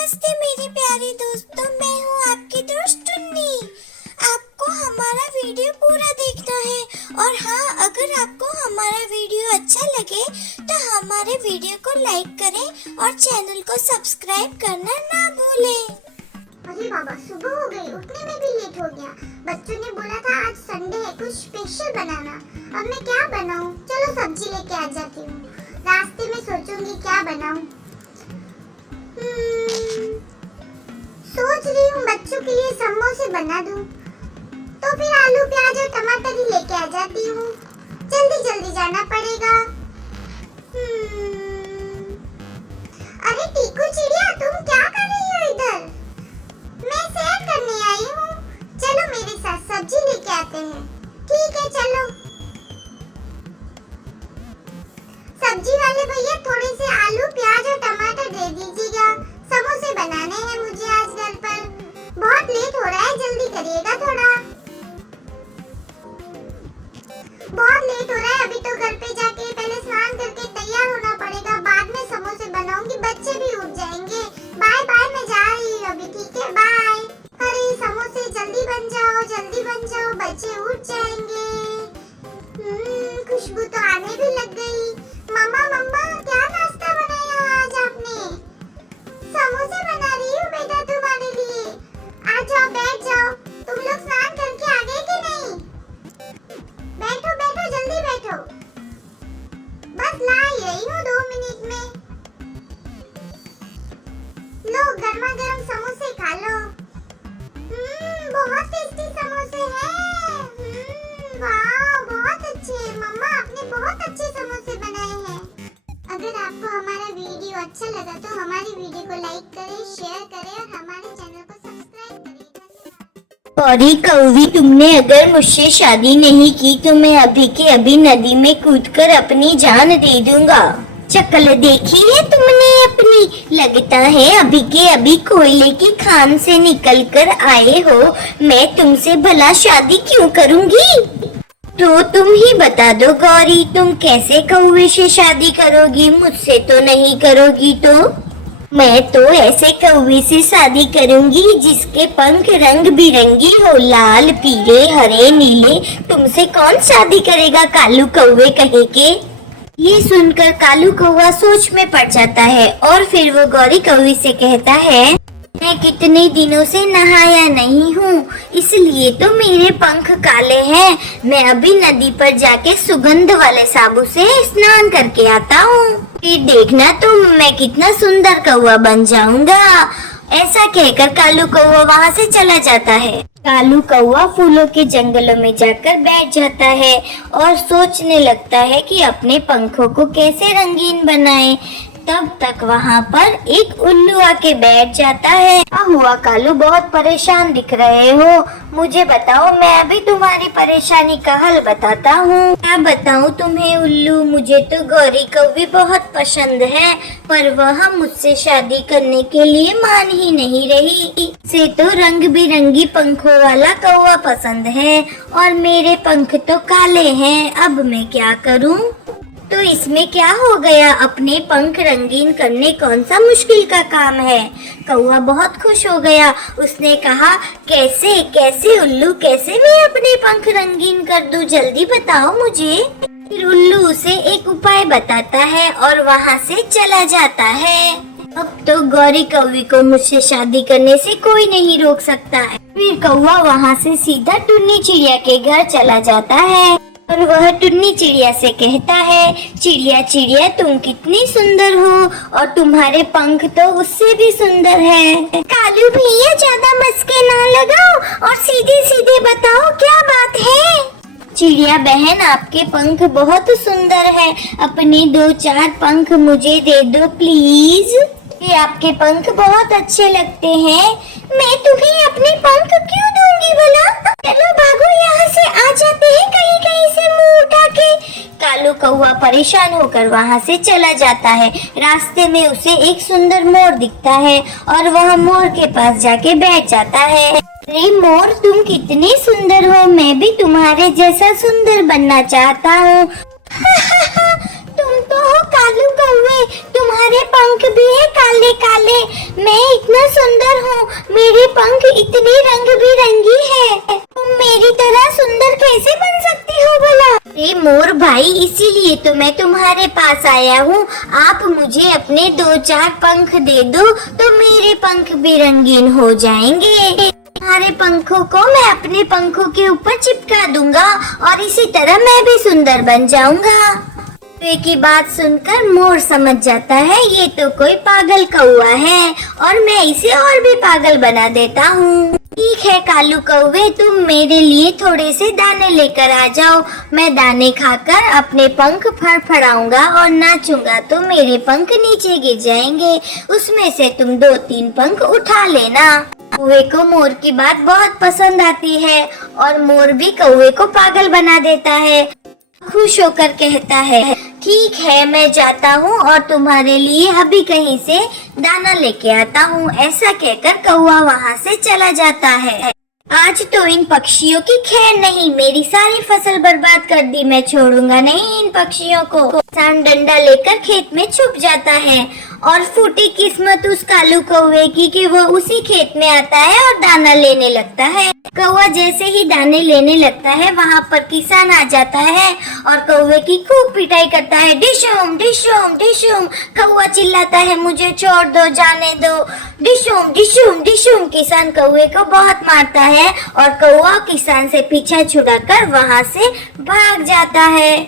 नमस्ते मेरे प्यारे दोस्तों, मैं हूँ आपकी दोस्त टुन्नी। आपको हमारा वीडियो पूरा देखना है और हाँ, अगर आपको हमारा वीडियो अच्छा लगे तो हमारे वीडियो को लाइक करें और चैनल को सब्सक्राइब करना ना भूलें। अरे बाबा, सुबह हो गई, उठने में भी लेट हो गया। बच्चों ने बोला था आज संडे है, कुछ स्पेशल बनाना। अब मैं क्या बनाऊं? चलो सब्जी लेके आ जाती हूँ। रास्ते में सोचूंगी क्या बनाऊं। सोच रही हूँ बच्चों के लिए समोसे बना दूं, तो फिर आलू प्याज और टमाटर ही लेके आ जाती हूँ। जल्दी जल्दी जाना पड़ेगा। अरे टीकू चिड़िया, तुम क्या कर रही हो इधर? मैं सैर करने आई हूँ। चलो मेरे साथ सब्जी लेके आते हैं। ठीक है, चलो। सब्जी वाले भैया, थोड़े से आलू प्याज और टमाटर दे दीजिएगा। समोसे बनाने हैं मुझे आज घर पर। बहुत लेट हो रहा है, जल्दी करिएगा थोड़ा। बहुत लेट हो रहा है, अभी तो घर पे जाके पहले स्नान करके तैयार होना पड़ेगा। बाद में समोसे बनाऊंगी, बच्चे भी उठ जाएंगे। बाय बाय, मैं जा रही हूँ अभी। ठीक है, बाय। अरे समोसे जल्दी बन जाओ, जल्दी बन जाओ, बच्चे उठ जाएंगे। खुशबू तो आने भी लग गई। मम्मा मम्मा, क्या नाश्ता बनाया आज आपने? समोसे बना रही हूँ बेटा तुम्हारे लिए। आ जाओ, बैठ जाओ। तुम लोग स्नान करके आ गए कि नहीं? बैठो बैठो, जल्दी बैठो। बस ला ही रही हूँ 2 मिनट में। लो, गर्मा गर्म समोसे खा लो। बहुत टेस्टी समोसे हैं। वाह, बहुत अच्छे। मम्मा, आपने बहुत अच्छे समोसे बनाए हैं। अगर आपको हमारा वीडियो अच्छा लगा तो हमारी वीडियो को लाइक करें, शेयर करें और हमारे चैनल को सब्सक्राइब करें। गौरी कौवी, तुमने अगर मुझसे शादी नहीं की तो मैं अभी के अभी नदी में कूदकर अपनी जान दे दूंगा। शक्ल देखी है तुमने अपनी? लगता है अभी के अभी कोयले की खान से निकल कर आए हो। मैं तुमसे भला शादी क्यों करूंगी? तो तुम ही बता दो गौरी, तुम कैसे कौवे से शादी करोगी? मुझसे तो नहीं करोगी। तो मैं तो ऐसे कौवे से शादी करूंगी जिसके पंख रंग बिरंगी हो, लाल पीले हरे नीले। तुमसे कौन शादी करेगा, कालू कौवे कहे के? ये सुनकर कालू कौवा सोच में पड़ जाता है और फिर वो गौरी कौवी से कहता है, मैं कितने दिनों से नहाया नहीं हूँ, इसलिए तो मेरे पंख काले हैं। मैं अभी नदी पर जाके सुगंध वाले साबुन से स्नान करके आता हूँ। फिर देखना तुम, मैं कितना सुंदर कौवा बन जाऊंगा। ऐसा कहकर कालू कौवा वहाँ से चला जाता है। कालू कौवा फूलों के जंगलों में जाकर बैठ जाता है और सोचने लगता है कि अपने पंखों को कैसे रंगीन बनाए। तब तक वहाँ पर एक उल्लू आके बैठ जाता है। क्या हुआ कालू, बहुत परेशान दिख रहे हो? मुझे बताओ, मैं अभी तुम्हारी परेशानी का हल बताता हूँ। क्या बताऊँ तुम्हें उल्लू, मुझे तो गौरी कौवी बहुत पसंद है, पर वह मुझसे शादी करने के लिए मान ही नहीं रही। से तो रंग बिरंगी पंखों वाला कौवा पसंद है और मेरे पंख तो काले हैं। अब मैं क्या करूँ? तो इसमें क्या हो गया, अपने पंख रंगीन करने कौन सा मुश्किल का काम है? कौवा बहुत खुश हो गया। उसने कहा, कैसे कैसे उल्लू, कैसे मैं अपने पंख रंगीन कर दूं, जल्दी बताओ मुझे। फिर उल्लू उसे एक उपाय बताता है और वहाँ से चला जाता है। अब तो गौरी कौवी को मुझसे शादी करने से कोई नहीं रोक सकता है। फिर कौवा वहाँ से सीधा टुन्नी चिड़िया के घर चला जाता है और वह टुन्नी चिड़िया से कहता है, चिड़िया चिड़िया, तुम कितनी सुंदर हो और तुम्हारे पंख तो उससे भी सुंदर है। कालू भैया, ज्यादा मस्के ना लगाओ और सीधे सीधे बताओ क्या बात है। चिड़िया बहन, आपके पंख बहुत सुंदर है, अपने 2-4 पंख मुझे दे दो प्लीज। ये आपके पंख बहुत अच्छे लगते हैं। मैं तुम्हें अपने पंख क्यों दूंगी भला? चलो भागो यहाँ से, आ जाते हैं कहीं कहीं से मुंह उठा के। कालू कौवा परेशान होकर वहाँ से चला जाता है। रास्ते में उसे एक सुंदर मोर दिखता है और वह मोर के पास जाके बैठ जाता है। अरे मोर, तुम कितनी सुंदर हो, मैं भी तुम्हारे जैसा सुंदर बनना चाहता हूँ। तुम तो हो कालू कौवे, तुम तुम्हारे पंख भी है काले काले। मैं इतना सुंदर हूँ, मेरे पंख इतने रंग बिरंगी है। तुम मेरी तरह सुंदर कैसे बन सकती हो भला? अरे मोर भाई, इसीलिए तो मैं तुम्हारे पास आया हूँ। आप मुझे अपने 2-4 पंख दे दो तो मेरे पंख भी रंगीन हो जाएंगे। तुम्हारे पंखों को मैं अपने पंखों के ऊपर चिपका दूंगा और इसी तरह मैं भी सुंदर बन जाऊंगा। कौवे की बात सुनकर मोर समझ जाता है ये तो कोई पागल कौवा है और मैं इसे और भी पागल बना देता हूँ। ठीक है कालू कौवे, तुम मेरे लिए थोड़े से दाने लेकर आ जाओ। मैं दाने खाकर अपने पंख फड़फड़ाऊंगा और नाचूंगा तो मेरे पंख नीचे गिर जाएंगे। उसमें से तुम 2-3 पंख उठा लेना। कौवे को मोर की बात बहुत पसंद आती है और मोर भी कौवे को पागल बना देता है। खुश होकर कहता है, ठीक है मैं जाता हूँ और तुम्हारे लिए अभी कहीं से दाना लेके आता हूँ। ऐसा कहकर कौवा वहाँ से चला जाता है। आज तो इन पक्षियों की खैर नहीं, मेरी सारी फसल बर्बाद कर दी। मैं छोड़ूंगा नहीं इन पक्षियों को। किसान डंडा लेकर खेत में छुप जाता है और फूटी किस्मत उस कालू कौवे की कि वो उसी खेत में आता है और दाना लेने लगता है। कौवा जैसे ही दाने लेने लगता है वहाँ पर किसान आ जाता है और कौवे की खूब पिटाई करता है। डिशुम डिशुम डिशुम। कौवा चिल्लाता है, मुझे छोड़ दो, जाने दो। डिशुम डिशुम डिशुम। किसान कौवे को बहुत मारता है और कौवा किसान से पीछा छुड़ाकर वहाँ से भाग जाता है।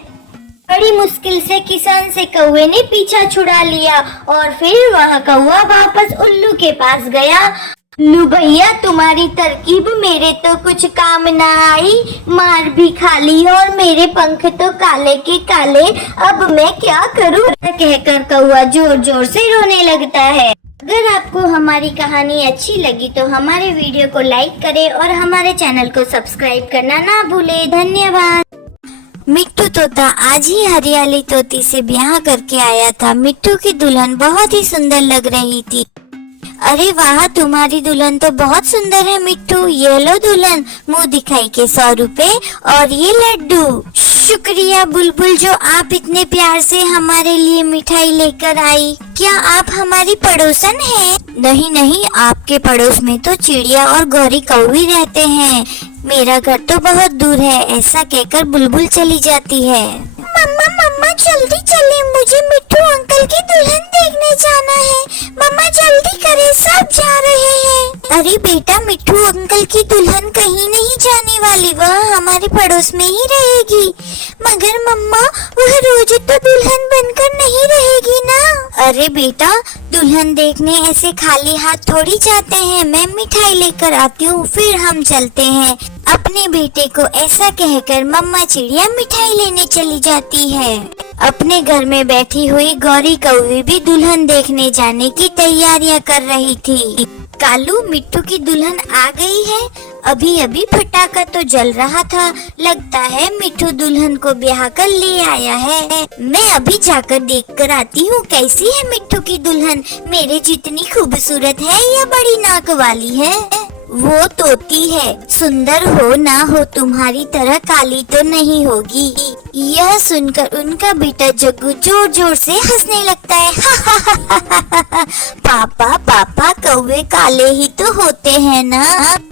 बड़ी मुश्किल से किसान से कौवे ने पीछा छुड़ा लिया और फिर वह कौवा वापस उल्लू के पास गया। उल्लू भैया, तुम्हारी तरकीब मेरे तो कुछ काम ना आई, मार भी खा ली और मेरे पंख तो काले के काले। अब मैं क्या करूं? कहकर कौवा जोर जोर से रोने लगता है। अगर आपको हमारी कहानी अच्छी लगी तो हमारे वीडियो को लाइक करें और हमारे चैनल को सब्सक्राइब करना ना भूले। धन्यवाद। मिट्टू तोता आज ही हरियाली तोती से ब्याह करके आया था। मिट्टू की दुल्हन बहुत ही सुंदर लग रही थी। अरे वाह, तुम्हारी दुल्हन तो बहुत सुंदर है मिट्टू। ये लो दुल्हन, मुंह दिखाई के 100 रुपए और ये लड्डू। शुक्रिया बुलबुल, जो आप इतने प्यार से हमारे लिए मिठाई लेकर आई। क्या आप हमारी पड़ोसन हैं? नहीं नहीं, आपके पड़ोस में तो चिड़िया और गौरी कौवी रहते हैं। मेरा घर तो बहुत दूर है। ऐसा कहकर बुलबुल चली जाती है। मम्मा मम्मा जल्दी चले, मुझे मिट्टू अंकल की दुल्हन देखने जाना है। मम्मा जल्दी करे, सब जा रहे हैं। अरे बेटा, मिट्टू अंकल की दुल्हन कहीं नहीं जाने वाली, वह हमारे पड़ोस में ही रहेगी। मगर मम्मा, वह रोज तो दुल्हन बनकर नहीं रहेगी ना। अरे बेटा, दुल्हन देखने ऐसे खाली हाथ थोड़ी जाते हैं। मैं मिठाई लेकर आती हूँ, फिर हम चलते हैं। अपने बेटे को ऐसा कहकर मम्मा चिड़िया मिठाई लेने चली जाती है। अपने घर में बैठी हुई गौरी कौवी भी दुल्हन देखने जाने की तैयारियां कर रही थी। कालू, मिट्टू की दुल्हन आ गई है। अभी अभी पटाखा तो जल रहा था। लगता है मिट्टू दुल्हन को ब्याह कर ले आया है। मैं अभी जाकर देख कर आती हूँ कैसी है मिट्टू की दुल्हन। मेरे जितनी खूबसूरत है या बड़ी नाक वाली है? वो तोती है, सुंदर हो ना हो तुम्हारी तरह काली तो नहीं होगी। यह सुनकर उनका बेटा जग्गू जोर जोर से हंसने लगता है। पापा पापा, कौवे काले ही तो होते हैं ना,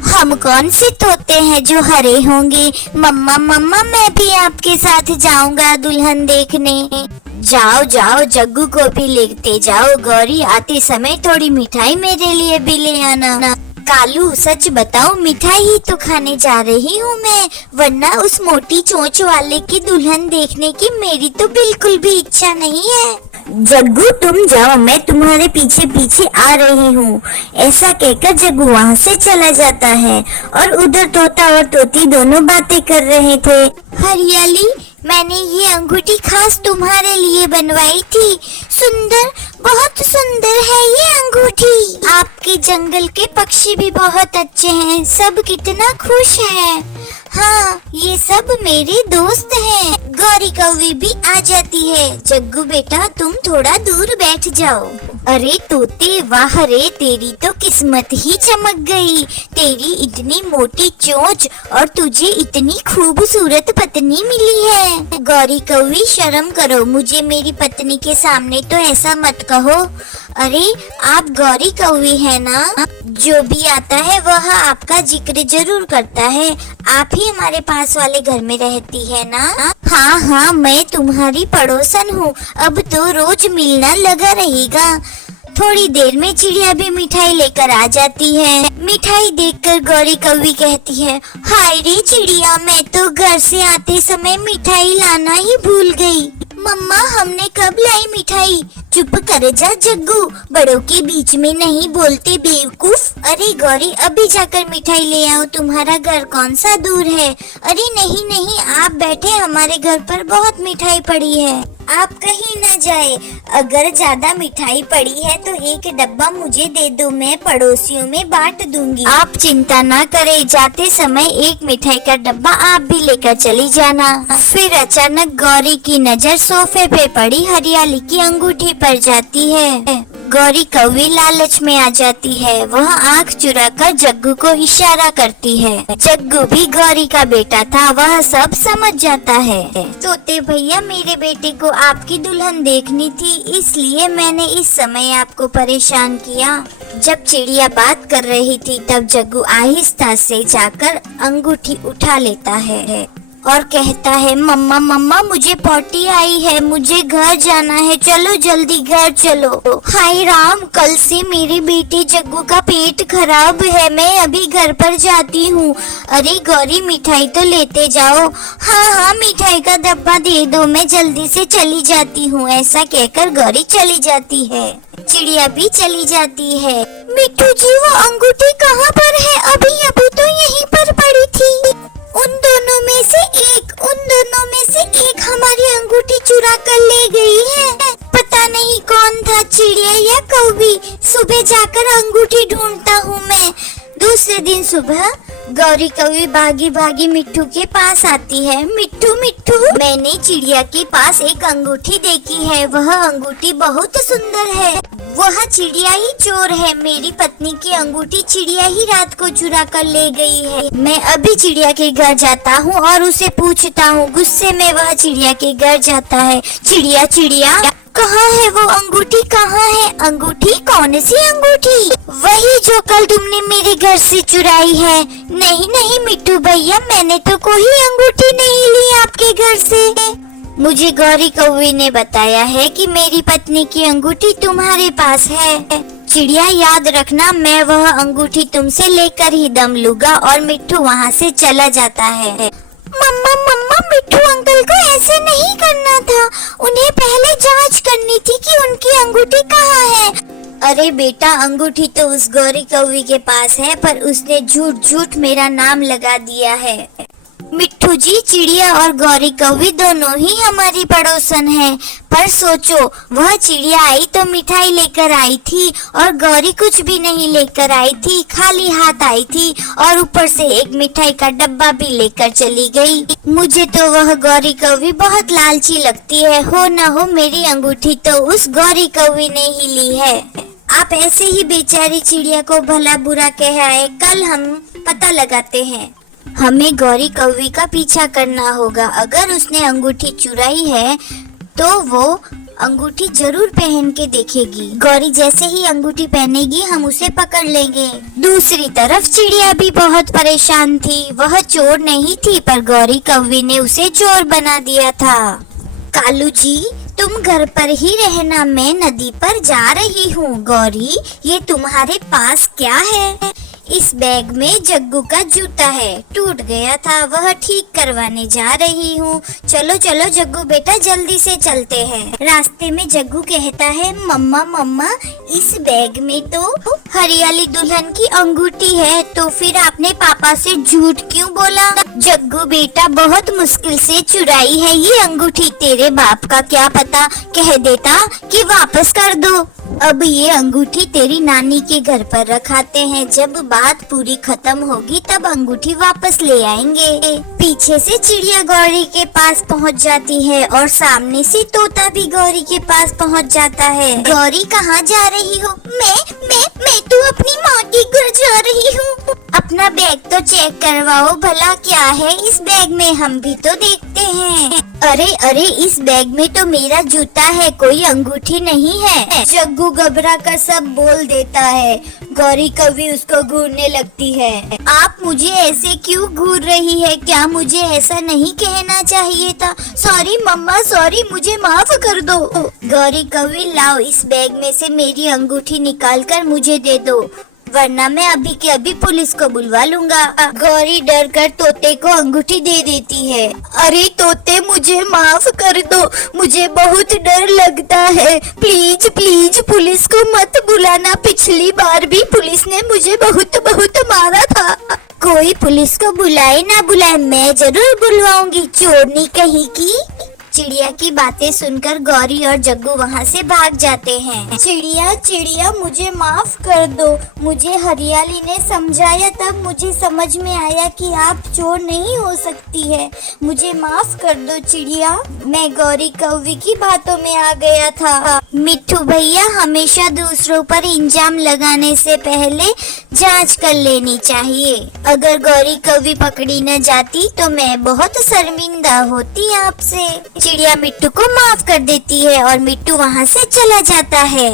हम कौन से तोते हैं जो हरे होंगे। मम्मा मम्मा, मैं भी आपके साथ जाऊंगा दुल्हन देखने। जाओ जाओ, जग्गू को भी लेते जाओ। गौरी, आते समय थोड़ी मिठाई मेरे लिए भी ले आना। कालू, सच बताओ, मिठाई ही तो खाने जा रही हूँ मैं, वरना उस मोटी चोंच वाले की दुल्हन देखने की मेरी तो बिल्कुल भी इच्छा नहीं है। जग्गू तुम जाओ, मैं तुम्हारे पीछे पीछे आ रही हूँ। ऐसा कहकर जग्गू वहाँ से चला जाता है और उधर तोता और तोती दोनों बातें कर रहे थे। हरियाली, मैंने ये अंगूठी खास तुम्हारे लिए बनवाई थी। सुंदर, बहुत सुंदर है ये अंगूठी। आपके जंगल के पक्षी भी बहुत अच्छे हैं, सब कितना खुश हैं। हाँ, ये सब मेरे दोस्त हैं। गौरी कौवी भी आ जाती है। जग्गू बेटा, तुम थोड़ा दूर बैठ जाओ। अरे तोते वाह रे, तेरी तो किस्मत ही चमक गई। तेरी इतनी मोटी चोंच और तुझे इतनी खूबसूरत पत्नी मिली है। गौरी कौवी शर्म करो, मुझे मेरी पत्नी के सामने तो ऐसा मत कहो। अरे आप गौरी कौवी है ना? जो भी आता है वह आपका जिक्र जरूर करता है। आप ही हमारे पास वाले घर में रहती है ना? हाँ हाँ, मैं तुम्हारी पड़ोसन हूँ। अब तो रोज मिलना लगा रहेगा। थोड़ी देर में चिड़िया भी मिठाई लेकर आ जाती है। मिठाई देखकर गौरी कौवी कहती है, हाय रे चिड़िया, मैं तो घर से आते समय मिठाई लाना ही भूल गई। मम्मा हमने कब लाई मिठाई? चुप कर जा जग्गू, बड़ों के बीच में नहीं बोलते बेवकूफ। अरे गौरी अभी जाकर मिठाई ले आओ, तुम्हारा घर कौन सा दूर है। अरे नहीं नहीं, आप बैठे, हमारे घर पर बहुत मिठाई पड़ी है, आप कहीं न जाए। अगर ज्यादा मिठाई पड़ी है तो एक डब्बा मुझे दे दो, मैं पड़ोसियों में बांट दूंगी। आप चिंता ना करें, जाते समय एक मिठाई का डब्बा आप भी लेकर चली जाना। फिर अचानक गौरी की नजर सोफे पे पड़ी हरियाली की अंगूठी पर जाती है। गौरी कौवी लालच में आ जाती है। वह आंख चुराकर जग्गू को इशारा करती है। जग्गू भी गौरी का बेटा था, वह सब समझ जाता है। तोते भैया, मेरे बेटे को आपकी दुल्हन देखनी थी, इसलिए मैंने इस समय आपको परेशान किया। जब चिड़िया बात कर रही थी तब जग्गू आहिस्ता से जाकर अंगूठी उठा लेता है और कहता है, मम्मा मम्मा मुझे पॉटी आई है, मुझे घर जाना है, चलो जल्दी घर चलो। हाय राम, कल से मेरे बेटे जग्गू का पेट खराब है, मैं अभी घर पर जाती हूँ। अरे गौरी मिठाई तो लेते जाओ। हाँ हाँ, मिठाई का डब्बा दे दो, मैं जल्दी से चली जाती हूँ। ऐसा कहकर गौरी चली जाती है। चिड़िया भी चली जाती है। मिट्टू जी, वो अंगूठी कहाँ पर है? अभी तो यहीं पर पड़ी थी। उन दोनों में से एक हमारी अंगूठी चुरा कर ले गई है। पता नहीं कौन था, चिड़िया या कौवी। सुबह जाकर अंगूठी ढूंढता हूँ मैं। दूसरे दिन सुबह गौरी कौवी भागी भागी मिट्टू के पास आती है। मिट्टू मिट्टू, मैंने चिड़िया के पास एक अंगूठी देखी है, वह अंगूठी बहुत सुंदर है। वह चिड़िया ही चोर है, मेरी पत्नी की अंगूठी चिड़िया ही रात को चुरा कर ले गई है। मैं अभी चिड़िया के घर जाता हूँ और उसे पूछता हूँ। गुस्से में वह चिड़िया के घर जाता है। चिड़िया चिड़िया, कहाँ है वो अंगूठी, कहाँ है अंगूठी? कौन सी अंगूठी? वही जो कल तुमने मेरे घर से चुराई है। नहीं नहीं मिट्टू भैया, मैंने तो कोई अंगूठी नहीं ली आपके घर से। मुझे गौरी कौवी ने बताया है कि मेरी पत्नी की अंगूठी तुम्हारे पास है। चिड़िया याद रखना, मैं वह अंगूठी तुमसे लेकर ही दम लूंगा। और मिट्टू वहाँ से चला जाता है। मम्मा मम्मा, मिट्टू अंकल को ऐसे नहीं करना था, उन्हें पहले जांच करनी थी कि उनकी अंगूठी कहाँ है। अरे बेटा, अंगूठी तो उस गौरी कौवी के पास है, पर उसने झूठ झूठ मेरा नाम लगा दिया है। मिट्टू जी, चिड़िया और गौरी कौवी दोनों ही हमारी पड़ोसन हैं, पर सोचो, वह चिड़िया आई तो मिठाई लेकर आई थी और गौरी कुछ भी नहीं लेकर आई थी, खाली हाथ आई थी और ऊपर से एक मिठाई का डब्बा भी लेकर चली गई। मुझे तो वह गौरी कौवी बहुत लालची लगती है। हो न हो मेरी अंगूठी तो उस गौरी कौवी ने ही ली है। आप ऐसे ही बेचारी चिड़िया को भला बुरा कह आए, कल हम पता लगाते हैं। हमें गौरी कौवी का पीछा करना होगा। अगर उसने अंगूठी चुराई है तो वो अंगूठी जरूर पहन के देखेगी। गौरी जैसे ही अंगूठी पहनेगी हम उसे पकड़ लेंगे। दूसरी तरफ चिड़िया भी बहुत परेशान थी। वह चोर नहीं थी, पर गौरी कौवी ने उसे चोर बना दिया था। कालू जी, तुम घर पर ही रहना, मैं नदी पर जा रही हूँ। गौरी, ये तुम्हारे पास क्या है? इस बैग में जग्गू का जूता है, टूट गया था, वह ठीक करवाने जा रही हूँ। चलो चलो जग्गू बेटा, जल्दी से चलते हैं। रास्ते में जग्गू कहता है, मम्मा मम्मा, इस बैग में तो हरियाली दुल्हन की अंगूठी है, तो फिर आपने पापा से झूठ क्यों बोला? जग्गू बेटा, बहुत मुश्किल से चुराई है ये अंगूठी, तेरे बाप का क्या पता, कह देता कि वापस कर दो। अब ये अंगूठी तेरी नानी के घर पर रखाते हैं, जब बात पूरी खत्म होगी तब अंगूठी वापस ले आएंगे। पीछे से चिड़िया गौरी के पास पहुंच जाती है और सामने से तोता भी गौरी के पास पहुंच जाता है। गौरी कहाँ जा रही हो? मैं तो अपनी माँ के घर जा रही हूँ। अपना बैग तो चेक करवाओ भला, क्या है इस बैग में, हम भी तो देखते हैं। अरे इस बैग में तो मेरा जूता है, कोई अंगूठी नहीं है। जग्गू घबरा कर सब बोल देता है। गौरी कभी उसको घूरने लगती है। आप मुझे ऐसे क्यों घूर रही है? क्या मुझे ऐसा नहीं कहना चाहिए था? सॉरी मम्मा, सॉरी, मुझे माफ कर दो। गौरी कभी लाओ, इस बैग में से मेरी अंगूठी निकाल कर मुझे दे दो, वरना मैं अभी के अभी पुलिस को बुलवा लूंगा। गौरी डर कर तोते को अंगूठी दे देती है। अरे तोते, मुझे माफ कर दो, मुझे बहुत डर लगता है। प्लीज प्लीज पुलिस को मत बुलाना, पिछली बार भी पुलिस ने मुझे बहुत बहुत मारा था। कोई पुलिस को बुलाए ना बुलाए, मैं जरूर बुलवाऊंगी, चोरनी कहीं की। चिड़िया की बातें सुनकर गौरी और जग्गू वहाँ से भाग जाते हैं। चिड़िया मुझे माफ कर दो, मुझे हरियाली ने समझाया, तब मुझे समझ में आया कि आप चोर नहीं हो सकती है। मुझे माफ कर दो चिड़िया, मैं गौरी कौवी की बातों में आ गया था। मिट्ठू भैया, हमेशा दूसरों पर इल्जाम लगाने से पहले जांच कर लेनी चाहिए। अगर गौरी कौवी पकड़ी न जाती तो मैं बहुत शर्मिंदा होती आपसे। चिड़िया मिट्टू को माफ कर देती है और मिट्टू वहाँ से चला जाता है।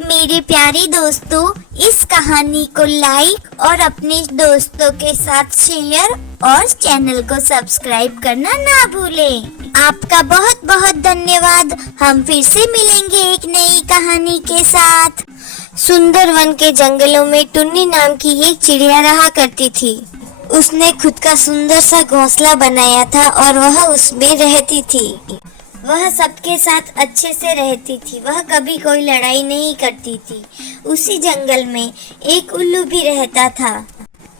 मेरे प्यारे दोस्तों, इस कहानी को लाइक और अपने दोस्तों के साथ शेयर और चैनल को सब्सक्राइब करना ना भूलें। आपका बहुत बहुत धन्यवाद। हम फिर से मिलेंगे एक नई कहानी के साथ। सुंदर वन के जंगलों में टुन्नी नाम की एक चिड़िया रहा करती थी। उसने खुद का सुंदर सा घोंसला बनाया था और वह उसमें रहती थी। वह सबके साथ अच्छे से रहती थी, वह कभी कोई लड़ाई नहीं करती थी। उसी जंगल में एक उल्लू भी रहता था।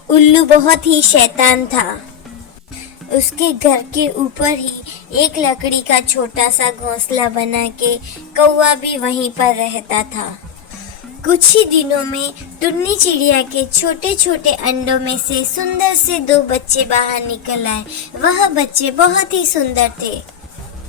उल्लू बहुत ही शैतान था। उसके घर के ऊपर ही एक लकड़ी का छोटा सा घोंसला बना के कौवा भी वहीं पर रहता था। कुछ ही दिनों में टुन्नी चिड़िया के छोटे छोटे अंडों में से सुंदर से 2 बच्चे बाहर निकल आए। वह बच्चे बहुत ही सुंदर थे।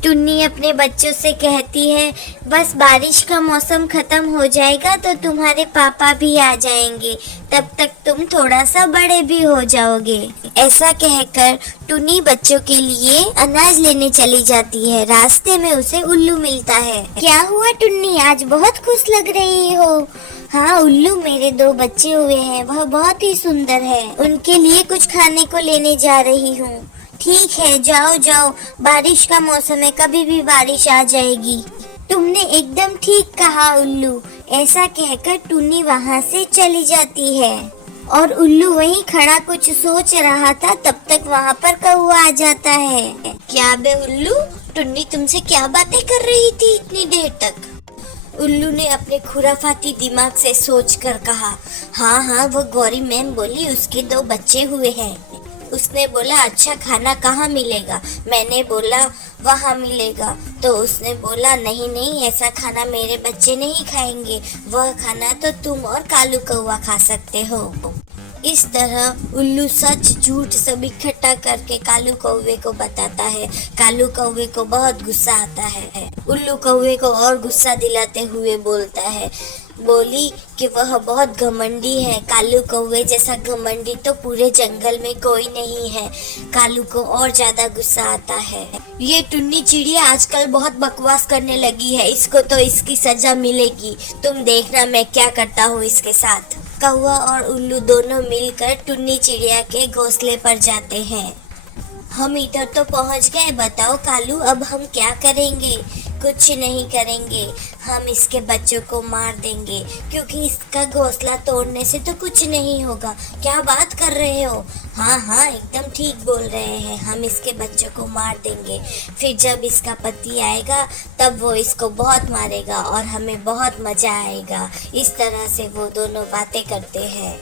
टुन्नी अपने बच्चों से कहती है, बस बारिश का मौसम खत्म हो जाएगा तो तुम्हारे पापा भी आ जाएंगे, तब तक तुम थोड़ा सा बड़े भी हो जाओगे। ऐसा कहकर टुन्नी बच्चों के लिए अनाज लेने चली जाती है। रास्ते में उसे उल्लू मिलता है। क्या हुआ टुन्नी, आज बहुत खुश लग रही हो? हाँ उल्लू, मेरे 2 बच्चे हुए हैं, वह बहुत ही सुंदर है, उनके लिए कुछ खाने को लेने जा रही हूँ। ठीक है, जाओ जाओ, बारिश का मौसम है, कभी भी बारिश आ जाएगी। तुमने एकदम ठीक कहा उल्लू। ऐसा कहकर टुन्नी वहाँ से चली जाती है और उल्लू वहीं खड़ा कुछ सोच रहा था। तब तक वहाँ पर कौवा आ जाता है। क्या बे उल्लू, टुन्नी तुमसे क्या बातें कर रही थी इतनी देर तक? उल्लू ने अपने खुराफाती दिमाग से सोच कर कहा, हाँ वो गौरी मैम बोली उसके 2 बच्चे हुए हैं। उसने बोला अच्छा खाना कहाँ मिलेगा? मैंने बोला वहाँ मिलेगा। तो उसने बोला नहीं ऐसा खाना मेरे बच्चे नहीं खाएंगे, वह खाना तो तुम और कालू कौवा खा सकते हो। इस तरह उल्लू सच झूठ सब इकट्ठा करके कालू कौवे को बताता है। कालू कौवे को बहुत गुस्सा आता है। उल्लू कौवे को और गुस्सा दिलाते हुए बोलता है, बोली कि वह बहुत घमंडी है। कालू कौवे जैसा घमंडी तो पूरे जंगल में कोई नहीं है। कालू को और ज्यादा गुस्सा आता है। ये टुन्नी चिड़िया आजकल बहुत बकवास करने लगी है, इसको तो इसकी सजा मिलेगी। तुम देखना मैं क्या करता हूँ इसके साथ। कौवा और उल्लू दोनों मिलकर टुन्नी चिड़िया के घोंसले पर जाते हैं। हम इधर तो पहुंच गए, बताओ कालू अब हम क्या करेंगे? कुछ नहीं करेंगे, हम इसके बच्चों को मार देंगे, क्योंकि इसका घोंसला तोड़ने से तो कुछ नहीं होगा। क्या बात कर रहे हो? हाँ एकदम ठीक बोल रहे हैं, हम इसके बच्चों को मार देंगे। फिर जब इसका पति आएगा तब वो इसको बहुत मारेगा और हमें बहुत मजा आएगा। इस तरह से वो दोनों बातें करते हैं।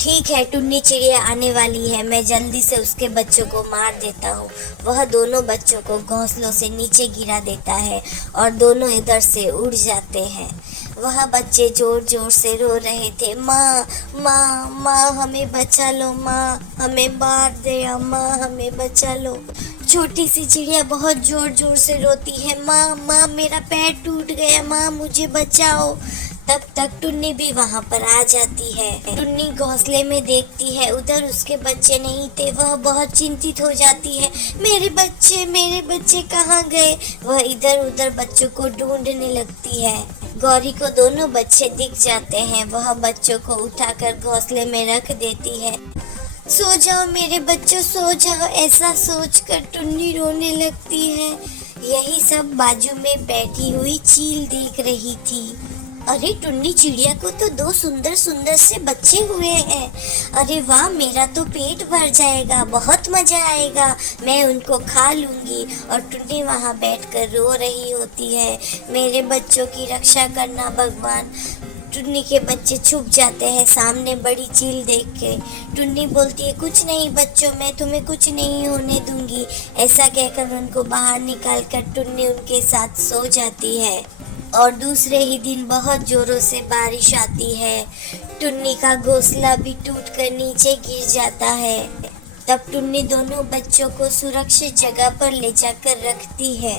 ठीक है, टुन्नी चिड़िया आने वाली है, मैं जल्दी से उसके बच्चों को मार देता हूँ। वह दोनों बच्चों को घोंसलों से नीचे गिरा देता है और दोनों इधर से उड़ जाते हैं। वह बच्चे जोर जोर से रो रहे थे, माँ माँ माँ हमें बचा लो, माँ हमें मार दिया, माँ हमें बचा लो। छोटी सी चिड़िया बहुत जोर जोर से रोती है, माँ माँ मेरा पैर टूट गया, माँ मुझे बचाओ। तब तक टुन्नी भी वहाँ पर आ जाती है। टुन्नी घोंसले में देखती है, उधर उसके बच्चे नहीं थे। वह बहुत चिंतित हो जाती है, मेरे बच्चे कहाँ गए। वह इधर उधर बच्चों को ढूंढने लगती है। गौरी को दोनों बच्चे दिख जाते हैं। वह बच्चों को उठाकर घोंसले में रख देती है। सो जाओ मेरे बच्चों, सो जाओ, ऐसा सोचकर टुन्नी रोने लगती है। यही सब बाजू में बैठी हुई चील देख रही थी। अरे टुन्नी चिड़िया को तो 2 सुंदर सुंदर से बच्चे हुए हैं। अरे वाह, मेरा तो पेट भर जाएगा, बहुत मजा आएगा, मैं उनको खा लूंगी। और टुन्नी वहाँ बैठकर रो रही होती है, मेरे बच्चों की रक्षा करना भगवान। टुन्नी के बच्चे छुप जाते हैं सामने बड़ी चील देख के। टुन्नी बोलती है, कुछ नहीं बच्चों, मैं तुम्हें कुछ नहीं होने दूंगी। ऐसा कहकर उनको बाहर निकाल कर टुन्नी उनके साथ सो जाती है। और दूसरे ही दिन बहुत जोरों से बारिश आती है। टुन्नी का घोंसला भी टूटकर नीचे गिर जाता है। तब टुन्नी दोनों बच्चों को सुरक्षित जगह पर ले जाकर रखती है।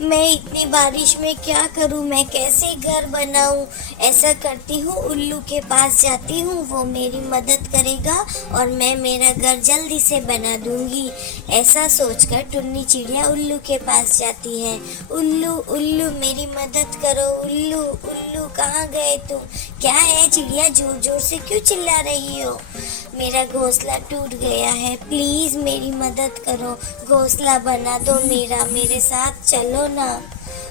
मैं इतनी बारिश में क्या करूं, मैं कैसे घर बनाऊं। ऐसा करती हूँ, उल्लू के पास जाती हूँ, वो मेरी मदद करेगा और मैं मेरा घर जल्दी से बना दूंगी। ऐसा सोचकर टुन्नी चिड़िया उल्लू के पास जाती है। उल्लू उल्लू मेरी मदद करो, उल्लू उल्लू कहाँ गए तुम। क्या है चिड़िया, जोर जोर से क्यों चिल्ला रही हो। मेरा घोंसला टूट गया है, प्लीज मेरी मदद करो, घोंसला बना दो मेरा, मेरे साथ चलो ना।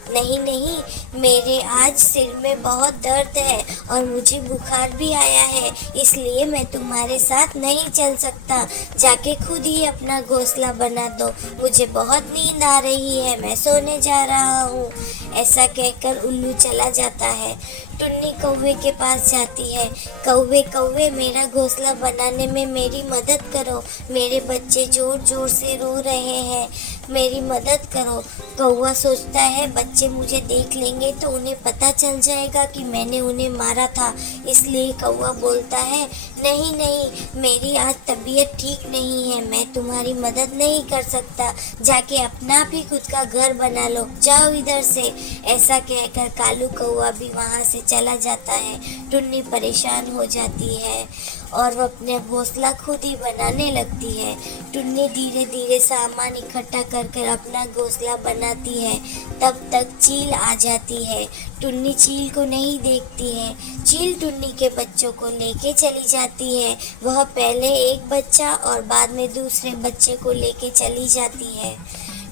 नहीं नहीं, मेरे आज सिर में बहुत दर्द है और मुझे बुखार भी आया है, इसलिए मैं तुम्हारे साथ नहीं चल सकता। जाके खुद ही अपना घोंसला बना दो, मुझे बहुत नींद आ रही है, मैं सोने जा रहा हूँ। ऐसा कहकर उल्लू चला जाता है। टुन्नी कौवे के पास जाती है। कौवे कौवे मेरा घोंसला बनाने में मेरी मदद करो, मेरे बच्चे जोर जोर से रो रहे हैं, मेरी मदद करो। कौवा सोचता है बच्चे मुझे देख लेंगे तो उन्हें पता चल जाएगा कि मैंने उन्हें मारा था, इसलिए कौवा बोलता है, नहीं नहीं, मेरी आज तबीयत ठीक नहीं है, मैं तुम्हारी मदद नहीं कर सकता, जाके अपना भी खुद का घर बना लो, जाओ इधर से। ऐसा कहकर कालू कौवा भी वहाँ से चला जाता है। टुन्नी परेशान हो जाती है और वो अपने घोंसला खुद ही बनाने लगती है। टुन्नी धीरे धीरे सामान इकट्ठा कर कर अपना घोंसला बनाती है। तब तक चील आ जाती है। टुन्नी चील को नहीं देखती है। चील टुन्नी के बच्चों को लेके चली जाती है। वह पहले एक बच्चा और बाद में दूसरे बच्चे को लेके चली जाती है।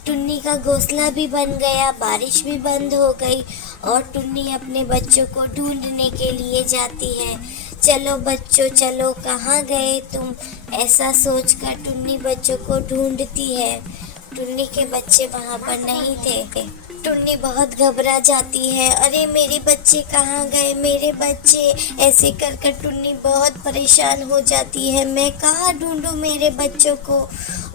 टुन्नी का घोंसला भी बन गया, बारिश भी बंद हो गई और टुन्नी अपने बच्चों को ढूंढने के लिए जाती है। चलो बच्चों चलो, कहाँ गए तुम। ऐसा सोचकर टुन्नी बच्चों को ढूंढती है। टुन्नी के बच्चे वहाँ पर नहीं थे। टुन्नी बहुत घबरा जाती है, अरे मेरे बच्चे कहाँ गए, मेरे बच्चे। ऐसे कर कर टुन्नी बहुत परेशान हो जाती है, मैं कहाँ ढूंढूं मेरे बच्चों को।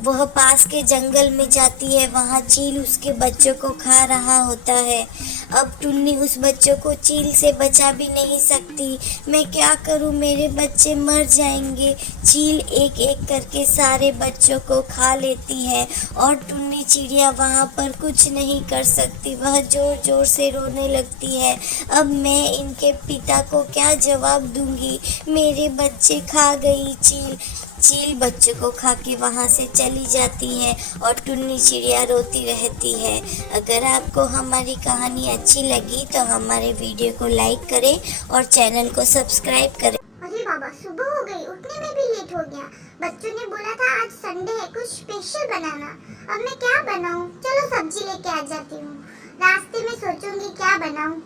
वह पास के जंगल में जाती है, वहाँ चील उसके बच्चों को खा रहा होता है। अब टुन्नी उस बच्चों को चील से बचा भी नहीं सकती। मैं क्या करूं, मेरे बच्चे मर जाएंगे। चील एक एक करके सारे बच्चों को खा लेती है और टुन्नी चिड़िया वहाँ पर कुछ नहीं कर सकती। वह जोर जोर से रोने लगती है, अब मैं इनके पिता को क्या जवाब दूंगी, मेरे बच्चे खा गई चील। चील बच्चों को खा के वहाँ से चली जाती है और टुन्नी चिड़िया रोती रहती है। अगर आपको हमारी कहानी अच्छी लगी तो हमारे वीडियो को लाइक करें और चैनल को सब्सक्राइब करें। अरे बाबा, सुबह हो गई, उठने में भी लेट हो गया। बच्चों ने बोला था आज संडे है, कुछ स्पेशल बनाना। अब मैं क्या बनाऊं? चलो सब्जी लेके आ जाती हूँ। रास्ते में सोचूंगी क्या बनाऊं।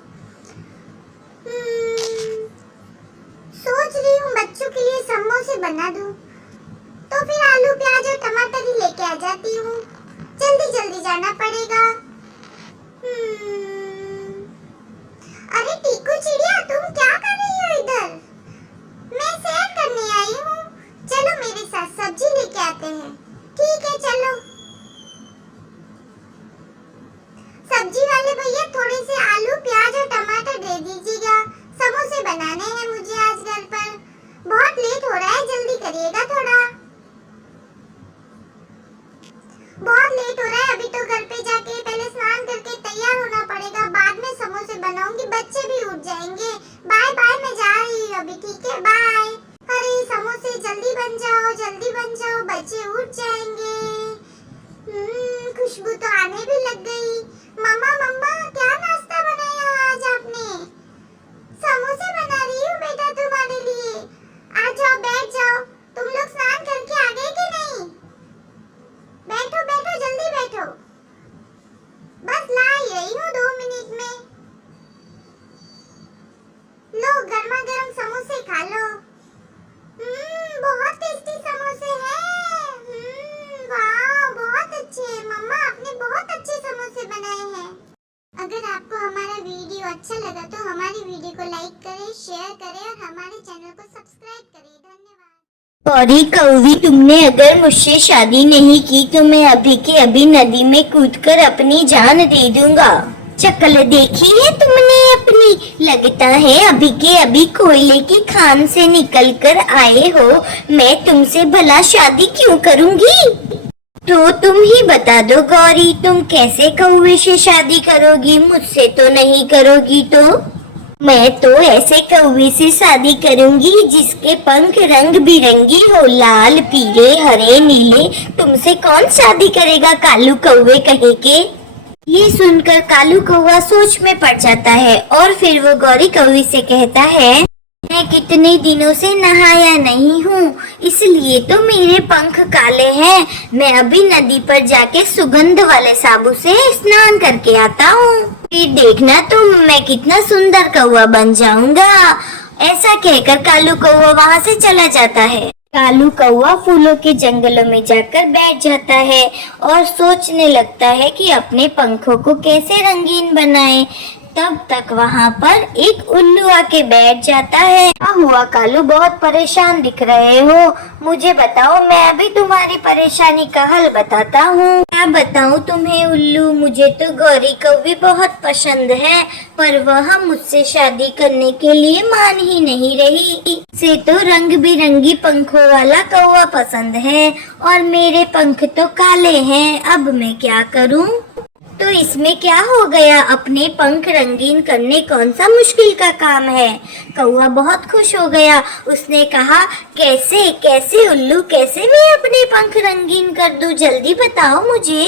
सोच रही हूँ बच्चों के लिए समोसे बना दूं, तो फिर आलू प्याज और टमाटर ही लेके आ जाती हूँ। जल्दी जल्दी जाना पड़ेगा। अरे टीकू चिड़िया, तुम क्या कर रही हो इधर? मैं सैर करने आई हूँ, चलो मेरे साथ सब्जी लेके आते हैं। ठीक है चलो। सब्जी वाले भैया थोड़े से आलू प्याज और टमाटर दे दीजिएगा। जल्दी बन जाओ, बच्चे उठ जाएंगे। खुशबू तो आने भी लग गई। मम्मा मम्मा क्या नाश्ता बनाया आज आपने? समोसे बना रही हूँ बेटा तुम्हारे लिए। आ जाओ, बैठ जाओ। तुम लोग स्नान करके आ गए कि नहीं? बैठो बैठो, जल्दी बैठो। बस ला ही रही हूँ 2 मिनट में। लो, गर्मा गर्म समोसे खा लो। बहुत टेस्टी समोसे हैं। वाह, बहुत अच्छे। मम्मा आपने बहुत अच्छे समोसे बनाए हैं। अगर आपको हमारा वीडियो अच्छा लगा तो हमारी वीडियो को लाइक करें, शेयर करें और हमारे चैनल को सब्सक्राइब करें। धन्यवाद। गौरी कौवी, तुमने अगर मुझसे शादी नहीं की तो मैं अभी के अभी नदी में कूदकर अपनी जान दे दूंगा। शक्ल देखी है तुमने अपनी? लगता है अभी के अभी कोयले की खान से निकल कर आए हो। मैं तुमसे भला शादी क्यों करूंगी? तो तुम ही बता दो गौरी, तुम कैसे कौवे से शादी करोगी? मुझसे तो नहीं करोगी तो? मैं तो ऐसे कौवे से शादी करूंगी जिसके पंख रंग बिरंगी हो, लाल पीले हरे नीले। तुमसे कौन शादी करेगा कालू कौवे कहे के? ये सुनकर कालू कौवा सोच में पड़ जाता है और फिर वो गौरी कौवी से कहता है, मैं कितने दिनों से नहाया नहीं हूँ, इसलिए तो मेरे पंख काले हैं। मैं अभी नदी पर जाके सुगंध वाले साबुन से स्नान करके आता हूँ, फिर देखना तुम मैं कितना सुंदर कौवा बन जाऊंगा। ऐसा कहकर कालू कौवा वहाँ से चला जाता है। कालू कौवा फूलों के जंगलों में जाकर बैठ जाता है और सोचने लगता है कि अपने पंखों को कैसे रंगीन बनाए। तब तक वहाँ पर एक उल्लू आके बैठ जाता है। क्या हुआ कालू, बहुत परेशान दिख रहे हो? मुझे बताओ, मैं अभी तुम्हारी परेशानी का हल बताता हूँ। क्या बताऊँ तुम्हें उल्लू, मुझे तो गौरी कौवी बहुत पसंद है, पर वह मुझसे शादी करने के लिए मान ही नहीं रही। से तो रंग बिरंगी पंखों वाला कौवा पसंद है और मेरे पंख तो काले हैं। अब मैं क्या करूँ? तो इसमें क्या हो गया, अपने पंख रंगीन करने कौन सा मुश्किल का काम है। कौवा बहुत खुश हो गया। उसने कहा, कैसे कैसे उल्लू, कैसे मैं अपने पंख रंगीन कर दूं, जल्दी बताओ मुझे।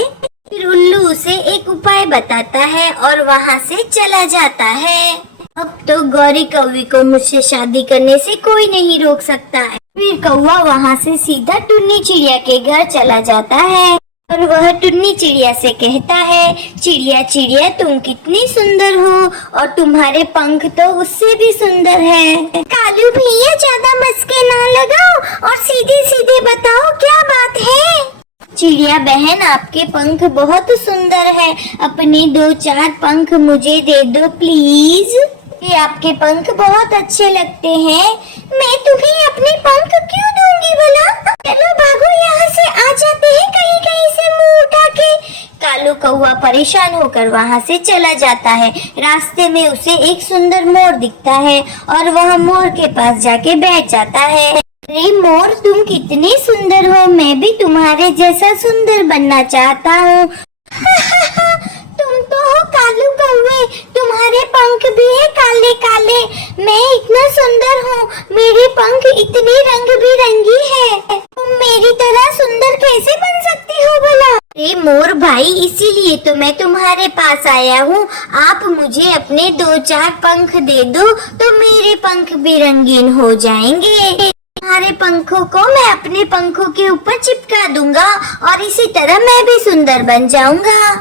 फिर उल्लू उसे एक उपाय बताता है और वहाँ से चला जाता है। अब तो गौरी कौवी को मुझसे शादी करने से कोई नहीं रोक सकता है। फिर कौवा वहाँ से सीधा टुन्नी चिड़िया के घर चला जाता है और वह टुन्नी चिड़िया से कहता है, चिड़िया चिड़िया तुम कितनी सुंदर हो और तुम्हारे पंख तो उससे भी सुंदर है। कालू भैया ज्यादा मस्के ना लगाओ और सीधे सीधे बताओ क्या बात है। चिड़िया बहन, आपके पंख बहुत सुंदर है, अपने 2-4 पंख मुझे दे दो प्लीज। ये आपके पंख बहुत अच्छे लगते हैं। मैं तुम्हें अपने पंख क्यों दूंगी भला? चलो भागो यहाँ से, आ जाते हैं कहीं कहीं से मुंह उठा के। कालू कौवा परेशान होकर वहाँ से चला जाता है। रास्ते में उसे एक सुंदर मोर दिखता है और वह मोर के पास जाके बैठ जाता है। अरे मोर, तुम कितने सुंदर हो, मैं भी तुम्हारे जैसा सुंदर बनना चाहता हूँ। तुम तो हो कालू कौवे, तुम्हारे पंख भी है काले काले। मैं इतना सुंदर हूँ, मेरे पंख इतने रंग बिरंगी है, तुम मेरी तरह सुंदर कैसे बन सकती हो भला? अरे मोर भाई, इसीलिए तो मैं तुम्हारे पास आया हूँ। आप मुझे अपने 2-4 पंख दे दो तो मेरे पंख भी रंगीन हो जाएंगे। तुम्हारे पंखों को मैं अपने पंखों के ऊपर चिपका दूंगा और इसी तरह मैं भी सुंदर बन जाऊंगा।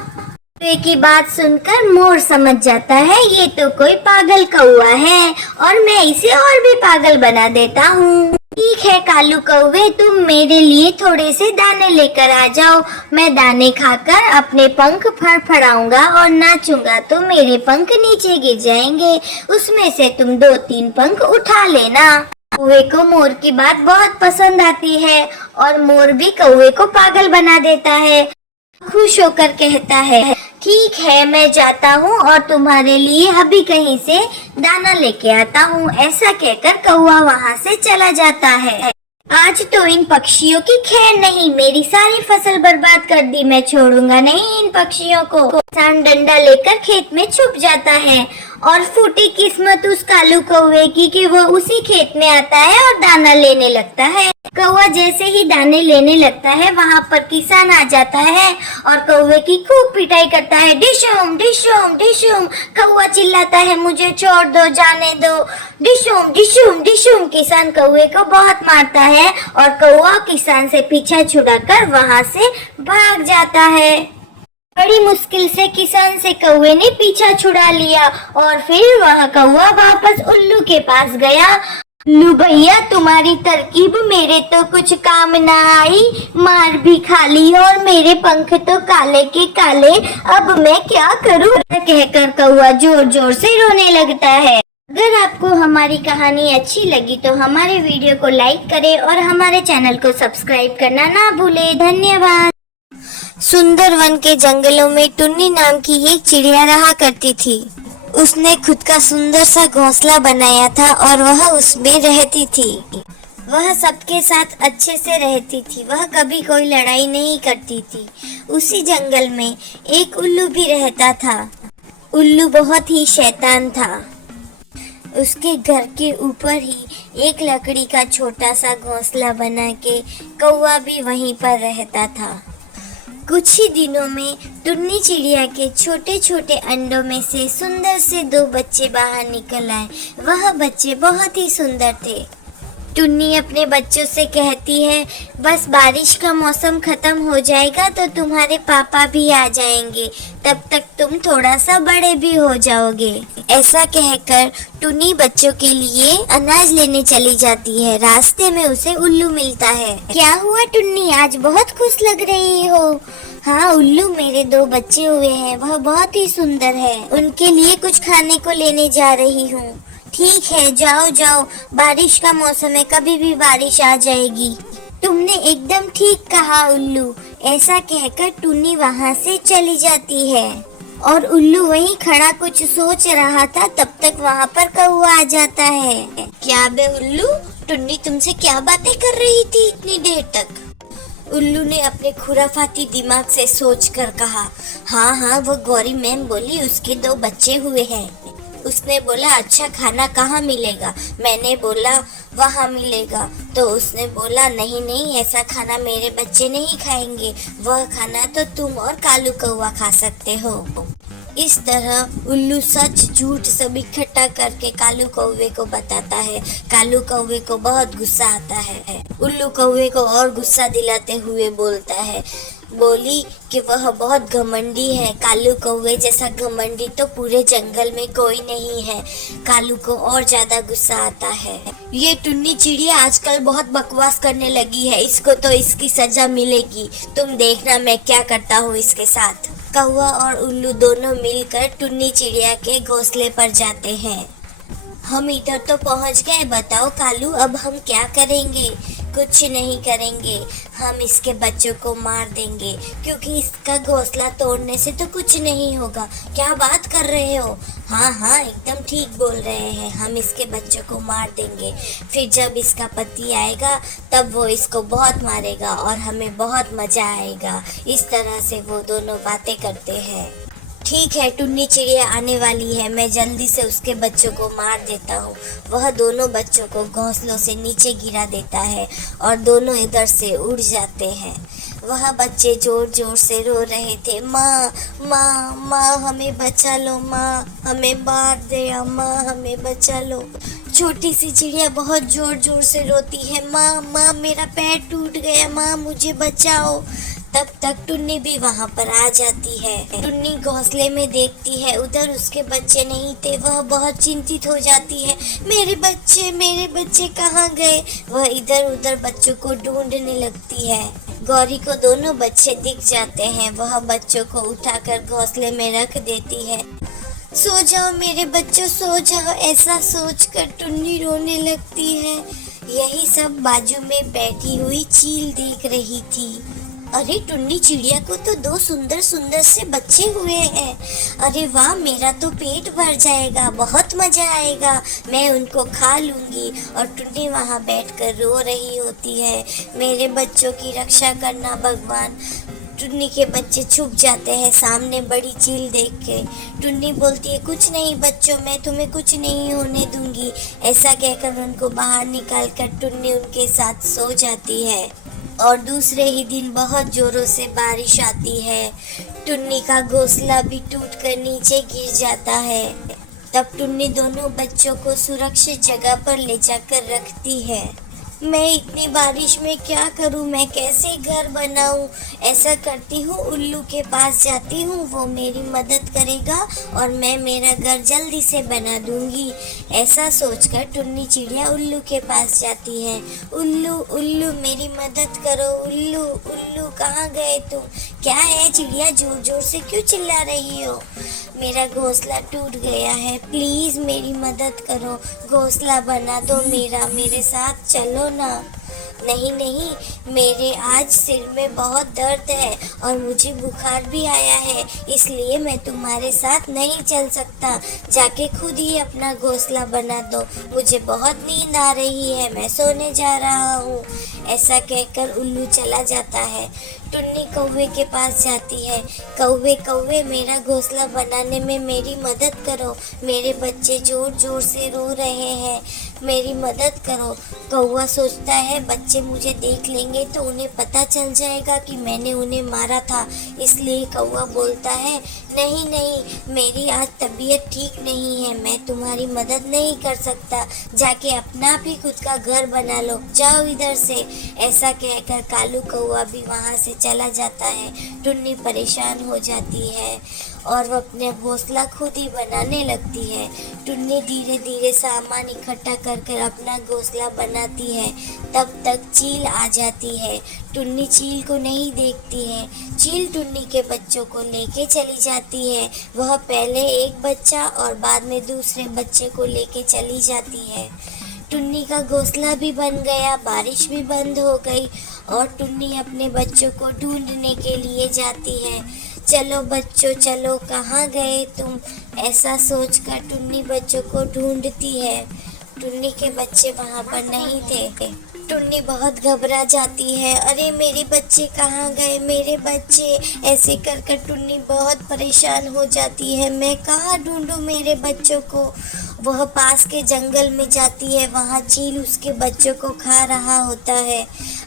कौवे की बात सुनकर मोर समझ जाता है, ये तो कोई पागल कौवा है और मैं इसे और भी पागल बना देता हूँ। ठीक है कालू कौवे, तुम मेरे लिए थोड़े से दाने लेकर आ जाओ। मैं दाने खाकर अपने पंख फड़फड़ाऊंगा और नाचूंगा तो मेरे पंख नीचे गिर जाएंगे। उसमें से तुम 2-3 पंख उठा लेना। कौवे को मोर की बात बहुत पसंद आती है और मोर भी कौवे को पागल बना देता है। खुश होकर कहता है, ठीक है मैं जाता हूँ और तुम्हारे लिए अभी कहीं से दाना लेके आता हूँ। ऐसा कहकर कौवा वहाँ से चला जाता है। आज तो इन पक्षियों की खैर नहीं, मेरी सारी फसल बर्बाद कर दी। मैं छोड़ूंगा नहीं इन पक्षियों को। किसान डंडा लेकर खेत में छुप जाता है और फूटी किस्मत उस कालू कौवे की कि वो उसी खेत में आता है और दाना लेने लगता है। कौवा जैसे ही दाने लेने लगता है वहाँ पर किसान आ जाता है और कौवे की खूब पिटाई करता है। डिशुम डिशुम डिशुम, कौवा चिल्लाता है मुझे छोड़ दो, जाने दो। डिशुम डिशुम डिशुम, किसान कौवे को बहुत मारता है और कौवा किसान से पीछा छुड़ाकर वहाँ से भाग जाता है। बड़ी मुश्किल से किसान से कौवे ने पीछा छुड़ा लिया और फिर वह कौवा वापस उल्लू के पास गया। उल्लू भैया, तुम्हारी तरकीब मेरे तो कुछ काम ना आई, मार भी खा ली और मेरे पंख तो काले के काले, अब मैं क्या करूं? कहकर कौवा जोर जोर से रोने लगता है। अगर आपको हमारी कहानी अच्छी लगी तो हमारे वीडियो को लाइक करें और हमारे चैनल को सब्सक्राइब करना ना भूलें। धन्यवाद। सुंदर वन के जंगलों में टुन्नी नाम की एक चिड़िया रहा करती थी। उसने खुद का सुंदर सा घोंसला बनाया था और वह उसमें रहती थी। वह सबके साथ अच्छे से रहती थी। वह कभी कोई लड़ाई नहीं करती थी। उसी जंगल में एक उल्लू भी रहता था। उल्लू बहुत ही शैतान था। उसके घर के ऊपर ही एक लकड़ी का छोटा सा घोंसला बना के कौवा भी वहीं पर रहता था। कुछ ही दिनों में टुन्नी चिड़िया के छोटे छोटे अंडों में से सुंदर से 2 बच्चे बाहर निकल आए। वह बच्चे बहुत ही सुंदर थे। टुन्नी अपने बच्चों से कहती है, बस बारिश का मौसम खत्म हो जाएगा तो तुम्हारे पापा भी आ जाएंगे, तब तक तुम थोड़ा सा बड़े भी हो जाओगे। ऐसा कहकर टुन्नी बच्चों के लिए अनाज लेने चली जाती है। रास्ते में उसे उल्लू मिलता है। क्या हुआ टुन्नी, आज बहुत खुश लग रही हो? हाँ उल्लू, मेरे 2 बच्चे हुए हैं, वह बहुत ही सुंदर है, उनके लिए कुछ खाने को लेने जा रही हूँ। ठीक है, जाओ जाओ, बारिश का मौसम है, कभी भी बारिश आ जाएगी। तुमने एकदम ठीक कहा उल्लू। ऐसा कहकर टुन्नी वहाँ से चली जाती है और उल्लू वहीं खड़ा कुछ सोच रहा था। तब तक वहाँ पर कौवा आ जाता है। क्या बे उल्लू, टुन्नी तुमसे क्या बातें कर रही थी इतनी देर तक? उल्लू ने अपने खुराफाती दिमाग से सोचकर कहा, हाँ हाँ, वो गौरी मैम बोली उसके 2 बच्चे हुए हैं। उसने बोला, अच्छा खाना कहाँ मिलेगा? मैंने बोला वहाँ मिलेगा। तो उसने बोला, नहीं नहीं, ऐसा खाना मेरे बच्चे नहीं खाएंगे, वह खाना तो तुम और कालू कौवा खा सकते हो। इस तरह उल्लू सच झूठ सब इकट्ठा करके कालू कौवे को बताता है। कालू कौवे को बहुत गुस्सा आता है। उल्लू कौवे को और गुस्सा दिलाते हुए बोलता है, बोली कि वह बहुत घमंडी है। कालू कौवे जैसा घमंडी तो पूरे जंगल में कोई नहीं है। कालू को और ज्यादा गुस्सा आता है। ये टुन्नी चिड़िया आजकल बहुत बकवास करने लगी है, इसको तो इसकी सजा मिलेगी। तुम देखना मैं क्या करता हूँ इसके साथ। कौवा और उल्लू दोनों मिलकर टुन्नी चिड़िया के घोंसले पर जाते हैं। हम इधर तो पहुंच गए, बताओ कालू अब हम क्या करेंगे? कुछ नहीं करेंगे, हम इसके बच्चों को मार देंगे, क्योंकि इसका घोंसला तोड़ने से तो कुछ नहीं होगा। क्या बात कर रहे हो? हाँ हाँ, एकदम ठीक बोल रहे हैं, हम इसके बच्चों को मार देंगे। फिर जब इसका पति आएगा तब वो इसको बहुत मारेगा और हमें बहुत मजा आएगा। इस तरह से वो दोनों बातें करते हैं। ठीक है, टुन्नी चिड़िया आने वाली है, मैं जल्दी से उसके बच्चों को मार देता हूँ। वह दोनों बच्चों को घोंसलों से नीचे गिरा देता है और दोनों इधर से उड़ जाते हैं। वह बच्चे जोर जोर से रो रहे थे, माँ माँ माँ हमें बचा लो, माँ हमें मार दे, माँ हमें बचा लो। छोटी सी चिड़िया बहुत जोर जोर से रोती है, माँ माँ मेरा पैर टूट गया, माँ मुझे बचाओ। तब तक टुन्नी भी वहाँ पर आ जाती है। टुन्नी घोंसले में देखती है, उधर उसके बच्चे नहीं थे। वह बहुत चिंतित हो जाती है, मेरे बच्चे कहाँ गए? वह इधर उधर बच्चों को ढूंढने लगती है। गौरी को दोनों बच्चे दिख जाते हैं। वह बच्चों को उठाकर घोंसले में रख देती है। सो जाओ मेरे बच्चों, सो जाओ, ऐसा सोचकर टुन्नी रोने लगती है। यही सब बाजू में बैठी हुई चील देख रही थी। अरे टुन्नी चिड़िया को तो 2 सुंदर सुंदर से बच्चे हुए हैं। अरे वाह, मेरा तो पेट भर जाएगा, बहुत मजा आएगा, मैं उनको खा लूंगी। और टुन्नी वहाँ बैठकर रो रही होती है, मेरे बच्चों की रक्षा करना भगवान। टुन्नी के बच्चे छुप जाते हैं सामने बड़ी चील देख के। टुन्नी बोलती है, कुछ नहीं बच्चों, मैं तुम्हें कुछ नहीं होने दूंगी। ऐसा कहकर उनको बाहर निकालकर टुन्नी उनके साथ सो जाती है। और दूसरे ही दिन बहुत जोरों से बारिश आती है। टुन्नी का घोंसला भी टूटकर नीचे गिर जाता है। तब टुन्नी दोनों बच्चों को सुरक्षित जगह पर ले जाकर रखती है। मैं इतनी बारिश में क्या करूं, मैं कैसे घर बनाऊं? ऐसा करती हूँ, उल्लू के पास जाती हूँ, वो मेरी मदद करेगा और मैं मेरा घर जल्दी से बना दूंगी। ऐसा सोचकर टुन्नी चिड़िया उल्लू के पास जाती है। उल्लू उल्लू मेरी मदद करो, उल्लू उल्लू कहाँ गए तुम? क्या है चिड़िया, जोर जोर से क्यों चिल्ला रही हो? मेरा घोंसला टूट गया है, प्लीज़ मेरी मदद करो, घोंसला बना दो मेरा, मेरे साथ चलो ना। नहीं नहीं, मेरे आज सिर में बहुत दर्द है और मुझे बुखार भी आया है, इसलिए मैं तुम्हारे साथ नहीं चल सकता। जाके खुद ही अपना घोंसला बना दो, मुझे बहुत नींद आ रही है, मैं सोने जा रहा हूँ। ऐसा कहकर उल्लू चला जाता है। टुन्नी कौवे के पास जाती है। कौवे कौवे मेरा घोंसला बनाने में मेरी मदद करो, मेरे बच्चे जोर जोर से रो रहे हैं, मेरी मदद करो। कौवा सोचता है बच्चे मुझे देख लेंगे तो उन्हें पता चल जाएगा कि मैंने उन्हें मारा था, इसलिए कौवा बोलता है, नहीं नहीं, मेरी आज तबीयत ठीक नहीं है, मैं तुम्हारी मदद नहीं कर सकता, जाके अपना भी खुद का घर बना लो, जाओ इधर से। ऐसा कहकर कालू कौवा भी वहाँ से चला जाता है। टुन्नी परेशान हो जाती है और वो अपने घोंसला खुद ही बनाने लगती है। टुन्नी धीरे धीरे सामान इकट्ठा कर कर अपना घोंसला बनाती है। तब तक चील आ जाती है। टुन्नी चील को नहीं देखती है। चील टुन्नी के बच्चों को लेके चली जाती है। वह पहले एक बच्चा और बाद में दूसरे बच्चे को लेके चली जाती है। टुन्नी का घोंसला भी बन गया, बारिश भी बंद हो गई और टुन्नी अपने बच्चों को ढूंढने के लिए जाती है। चलो बच्चों चलो, कहाँ गए तुम? ऐसा सोचकर टुन्नी बच्चों को ढूंढती है। टुन्नी के बच्चे वहाँ पर नहीं थे। टुन्नी बहुत घबरा जाती है, अरे मेरे बच्चे कहाँ गए, मेरे बच्चे? ऐसे कर कर टुन्नी बहुत परेशान हो जाती है। मैं कहाँ ढूंढूं मेरे बच्चों को? वह पास के जंगल में जाती है, वहाँ चील उसके बच्चों को खा रहा होता है।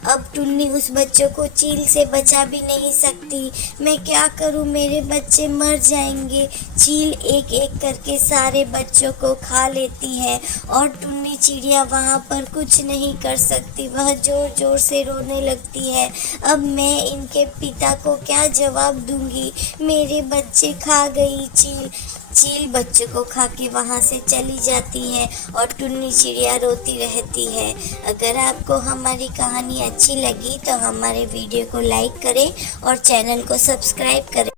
अब टुन्नी उस बच्चों को चील से बचा भी नहीं सकती। मैं क्या करूँ, मेरे बच्चे मर जाएंगे। चील एक एक करके सारे बच्चों को खा लेती है और टुन्नी चिड़िया वहाँ पर कुछ नहीं कर सकती। वह जोर जोर से रोने लगती है। अब मैं इनके पिता को क्या जवाब दूंगी? मेरे बच्चे खा गई चील। चील बच्चों को खा के वहाँ से चली जाती है और टुन्नी चिड़िया रोती रहती है। अगर आपको हमारी कहानी अच्छी लगी तो हमारे वीडियो को लाइक करें और चैनल को सब्सक्राइब करें।